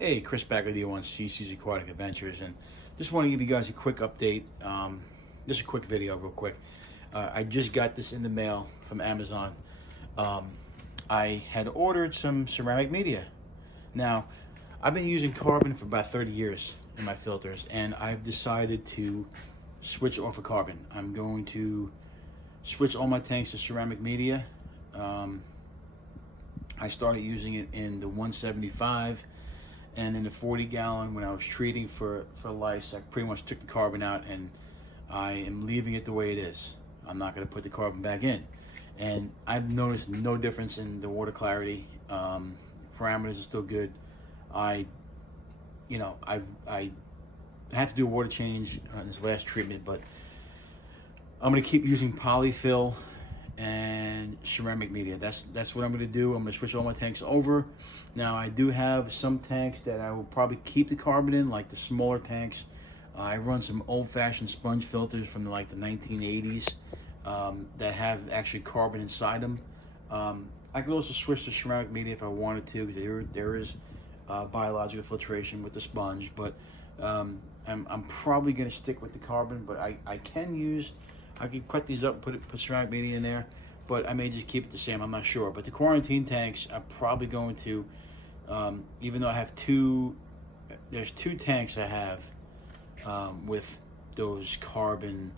Hey, Chris back with you on CC's Aquatic Adventures, and just want to give you guys a quick update. Just a quick video, real quick. I just got this in the mail from Amazon. Um, I had ordered some ceramic media. Now, I've been using carbon for about 30 years in my filters, and I've decided to switch off of carbon. I'm going to switch all my tanks to ceramic media. Um, I started using it in the 175 and in the 40 gallon when I was treating for lice. I pretty much took the carbon out and I am leaving it the way it is. I'm not going to put the carbon back in, and I've noticed no difference in the water clarity. Parameters are still good. I had to do a water change on this last treatment, but I'm going to keep using polyfill and ceramic media. That's what I'm going to do. I'm going to switch all my tanks over. Now, I do have some tanks that I will probably keep the carbon in, like the smaller tanks. I run some old-fashioned sponge filters from like the 1980s that have actually carbon inside them. I could also switch to ceramic media if I wanted to, because there is biological filtration with the sponge, but I'm probably going to stick with the carbon. But I can cut these up, put ceramic media in there, but I may just keep it the same. I'm not sure. But the quarantine tanks, I'm probably going to, even though I have there's two tanks I have with those carbon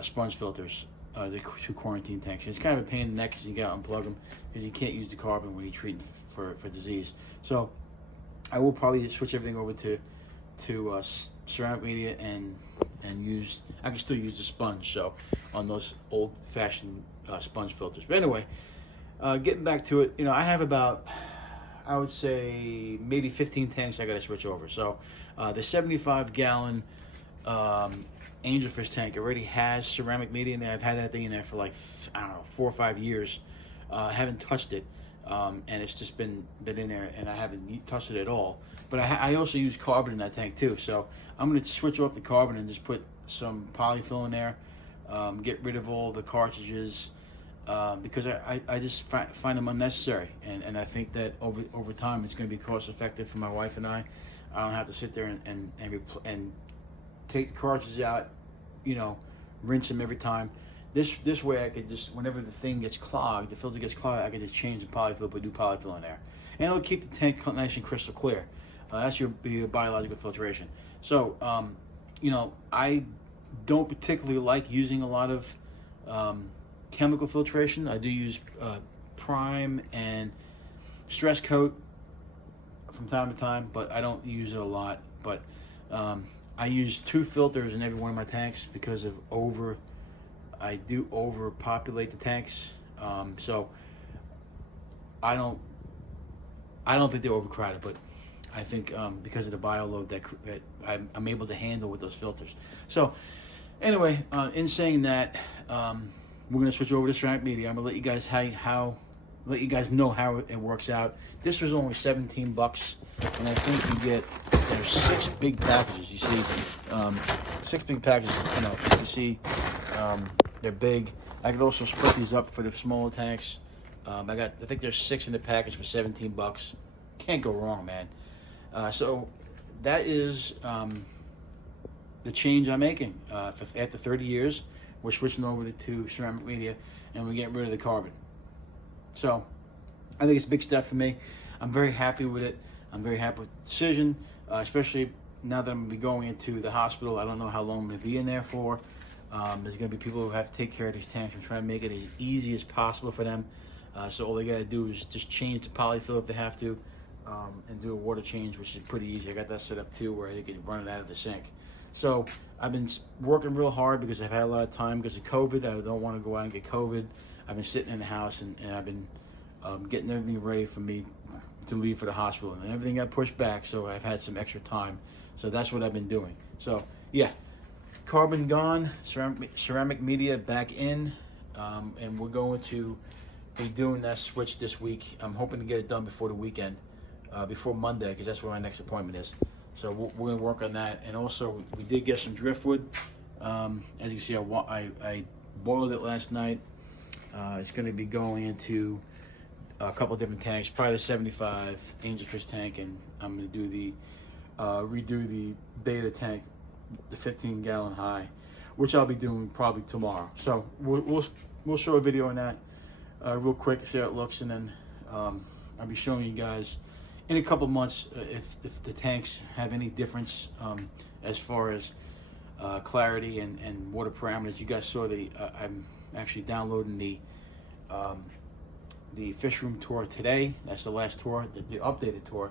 sponge filters, the two quarantine tanks. It's kind of a pain in the neck because you got to unplug them because you can't use the carbon when you're treating for disease. So I will probably switch everything over to ceramic media and use. I can still use the sponge, so on those old-fashioned sponge filters. But anyway, getting back to it, I have about, I would say, maybe 15 tanks I got to switch over. So the 75-gallon angelfish tank already has ceramic media in there. I've had that thing in there for like, I don't know, 4 or 5 years. I haven't touched it, and it's just been in there, and I haven't touched it at all. But I also use carbon in that tank too. So I'm going to switch off the carbon and just put some polyfill in there, get rid of all the cartridges, because I just find them unnecessary, and I think that over time it's going to be cost effective for my wife and I. I don't have to sit there and take the cartridges out, rinse them every time. This way I could just, whenever the thing gets clogged, the filter gets clogged, I could just change the polyfill, put new polyfill in there, and it'll keep the tank nice and crystal clear. That's your biological filtration. So I don't particularly like using a lot of chemical filtration. I do use Prime and Stress Coat from time to time, but I don't use it a lot. But I use 2 filters in every one of my tanks because of I do overpopulate the tanks. So I don't think they're overcrowded, but I think because of the bio load that I'm able to handle with those filters. So anyway, in saying that, we're gonna switch over to ceramic media. I'm gonna let you guys let you guys know how it works out. This was only $17, and I think there's 6 big packages. You see, 6 big packages. You see, they're big. I could also split these up for the smaller tanks. I think there's 6 in the package for $17. Can't go wrong, man. So that is the change I'm making. After 30 years, we're switching over to ceramic media, and we're getting rid of the carbon. So I think it's a big step for me. I'm very happy with it. I'm very happy with the decision, especially now that I'm going to be going into the hospital. I don't know how long I'm going to be in there for. There's going to be people who have to take care of these tanks and try to make it as easy as possible for them. So all they got to do is just change the polyfill if they have to, and do a water change, which is pretty easy. I got that set up too, where they can run it out of the sink. So I've been working real hard because I've had a lot of time because of COVID. I don't want to go out and get COVID. I've been sitting in the house, and I've been getting everything ready for me to leave for the hospital, and everything got pushed back, so I've had some extra time. So that's what I've been doing. So yeah, carbon gone, ceramic media back in, and we're going to be doing that switch this week. I'm hoping to get it done before the weekend, before Monday, because that's where my next appointment is. So we're going to work on that. And also, we did get some driftwood. As you can see, I boiled it last night. It's going to be going into a couple of different tanks, probably the 75 Angelfish tank, and I'm going to do the redo the beta tank, the 15-gallon high, which I'll be doing probably tomorrow. So we'll show a video on that real quick, see how it looks, and then I'll be showing you guys in a couple months if the tanks have any difference as far as clarity and water parameters. You guys saw I'm actually downloading the fish room tour today. That's the last tour, the updated tour,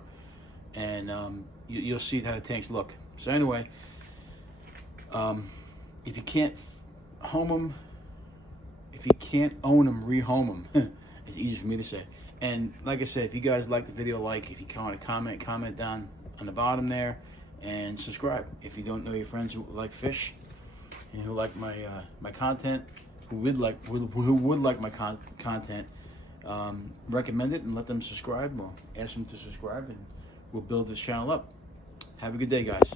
and you'll see how the tanks look. So anyway, if you can't home them, if you can't own them, rehome them. It's easy for me to say. And like I said, if you guys like the video, if you want to comment down on the bottom there, and subscribe. If you don't know your friends who like fish and who like my my content, who would like my content, recommend it and let them subscribe. We'll ask them to subscribe, and we'll build this channel up. Have a good day, guys.